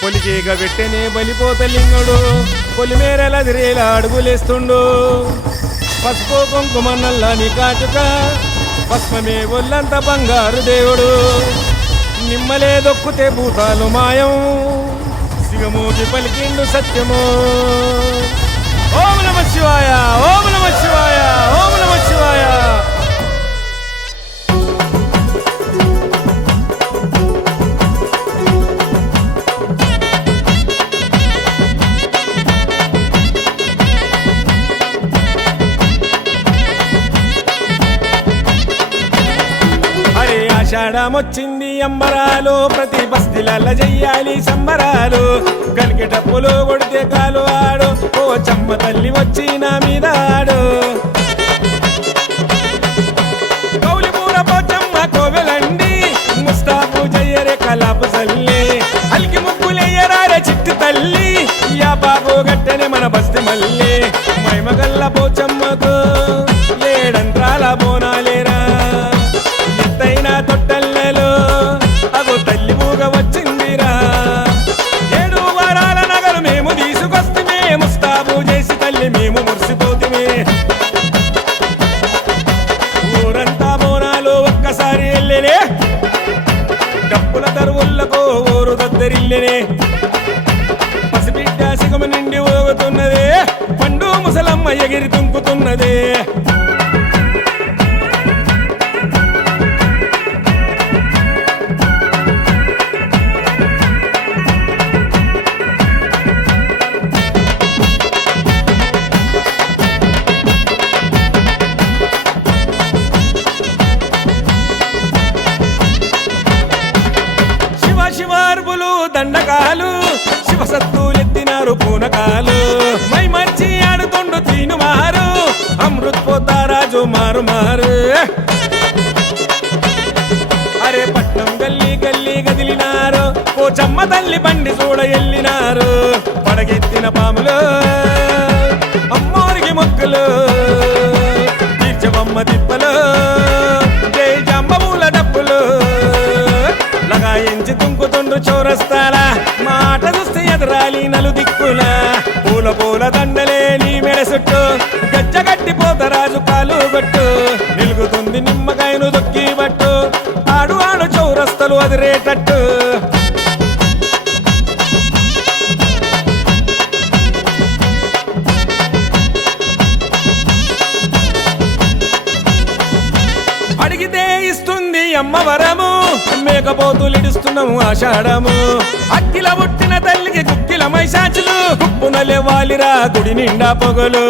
పొలికేక పెట్టెనే బలిపోతలింగుడు పొలిమేరలదిరేలా అడుగులేస్తుండు పసుపు కుంకుమన్నల్లాని కాటుక పద్మమే ఒళ్ళంత బంగారు దేవుడు నిమ్మలే దొక్కుతే భూతాలు మాయం సిగమూగి పలికిండు సత్యము ఓం నమ శివాయ ఓం నమ శివాయ ఓం నమ శివాయ ఆషాఢమొచ్చింది అంబరాలు ప్రతి బస్తీల చెయ్యాలి సంబరాలు కలికెటప్పులు కొడితే కాలు ఆడు ఓ చమ్మ తల్లి వచ్చి నా మీద ఆడు కౌలిపూర పోచమ్మ కోవెలండి ముస్తాబు జయ్యరే కలాపు సల్లి అలికి ముగ్గులెయ్యరారే చిట్టి తల్లి యా బాబు గట్టనే మన బస్తి మల్లి మైమగల్ల పోచమ్మకు ఏడంత్రాల బోనాలేరా తొట్టెల్లో అగో తల్లి మూగ వచ్చిందిరా 7 వారాల నగలు మేము తీసుకొస్తే ముస్తాబు చేసి తల్లి మేము మురిసిపోతుమే ఊరంతా బోనాలు ఒక్కసారి వెళ్ళనే డప్పుల తరువుళ్ళకో ఊరు దద్దరిల్లనే పసిబిడ్డ సిగము నిండి ఊగుతున్నదే పండు ముసలమ్మ ఎగిరి తుంకుతున్నదే శివార్బులు దండకాలు శివసత్తులెత్తినారు పూనకాలు మై మర్చి ఆడుతుండు తీను మారు అమృత్ పోతారాజు మారు మారు అరే పట్నం గల్లీ గల్లీ గదిలినారు పోచమ్మ తల్లి బండి చూడ ఎల్లినారు పడగెత్తిన పాములు అమ్మోరికి మొక్కులు తీర్చవమ్మ తిప్పలు జై జమ్మమూల డప్పులు లగాయించి తుంకుతుండ్రు చౌరస్తాల మాట చూస్తే ఎదురాలి నలు దిక్కుల పూల పూల దండలే నీ మెడ చుట్టూ గజ్జగట్టి పోతరాజు కాలు గట్టు నిలుగుతుంది నిమ్మకాయను దొక్కి బట్టు ఆడు ఆడు చౌరస్తలు అదిరేటట్టు అడిగితే ఇస్తుంది అమ్మ వరము మేకపోతులిడుస్తున్నాము ఆషాఢము అక్కిల పుట్టిన తల్లికి కుక్కిల మైసాచులు కుప్పునలే వాలిరా గుడి నిండా పొగలు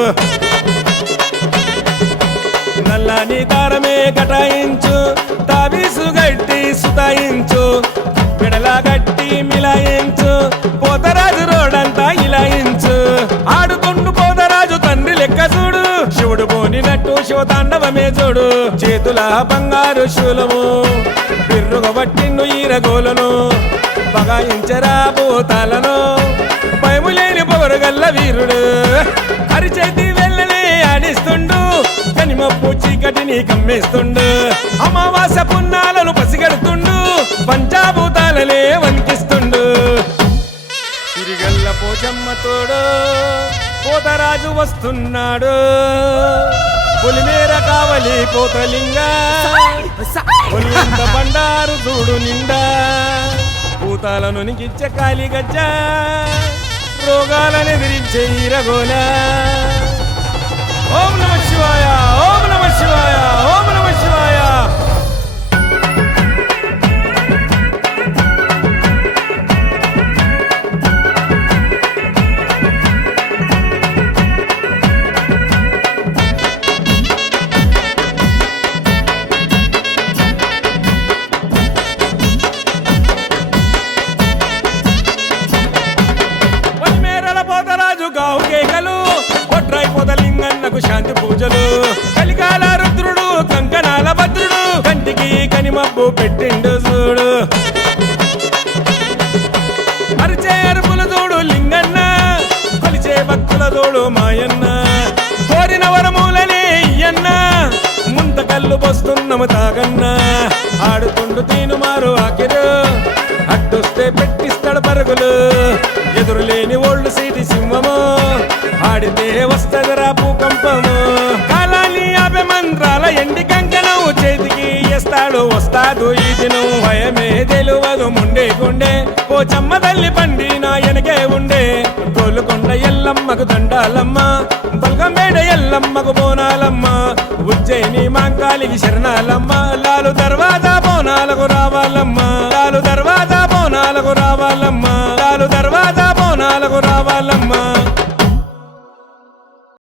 నల్లాని దారమే కటాయించు తాబీసు గట్టి సుతాయించు మెడలా గట్టి మిలాయించు పోతరాజు రోడంతా ఇలాయించు ఆడుతుండు పోతరాజు తండ్రి లెక్క చూడు శివుడు పోనినట్టు శివతాండవమే చూడు చేతుల బంగారు శూలము బిర్రుగ పట్టిండు ఈరగోలను బగాయించరా భూతాలను భయములేని పొగరుగల్ల వీరుడు అరిచేతి వెళ్ళనే ఆడిస్తుండు కనిమప్పు చీకటిని కమ్మేస్తుండు అమావాస పున్నాలను పసిగడుతుండు పంచాభూతాలనే వణికిస్తుండు సిరిగల్ల పోచమ్మ తోడు పోతరాజు వస్తున్నాడు పొలిమేర కావలి పోతలింగా ఒళ్ళంత బండారు చూడు నిండా భూతాలను నిగిచ్చే కాలి గజ్జ రోగాలను ఎదిరించే ఈరగోల ఓం నమ శివాయ ఓం నమ శివాయ ఓం నమ శివాయ శాంతి పూజలు కలికాల రుద్రుడు కంకణాల భద్రుడు కంటికి కనిమబ్బు పెట్టిండు చూడు అరిచే అరుపుల తోడు లింగన్న కొలిచే భక్తుల తోడు మాయన్న కోరిన వరములనే ఇయ్యన్న ముంత కళ్ళు పోస్తున్నాము తాగన్న ఆడుతుండు తీను మారు ఆకిరు అడ్డొస్తే పెట్టిస్తాడు పరుగులు ఎదురులేని ఓల్డ్ సిటీ సింహము ఆడితే వస్తదిరా భూకంపము కాలాన్ని ఆపే మంత్రాల ఎండి కంకణం చేతికి ఎస్తాడు వస్తాదు ఈ దినం భయమే తెలువదు ముండే గుండె పోచమ్మ తల్లి బండి నా వెనకే ఉండే గోలుకొండ ఎల్లమ్మకు దండాలమ్మ బల్గంబేడ ఎల్లమ్మకు బోనాలమ్మ ఉజ్జయిని మాంకాలికి శరణాలమ్మ లాలు దర్వాజ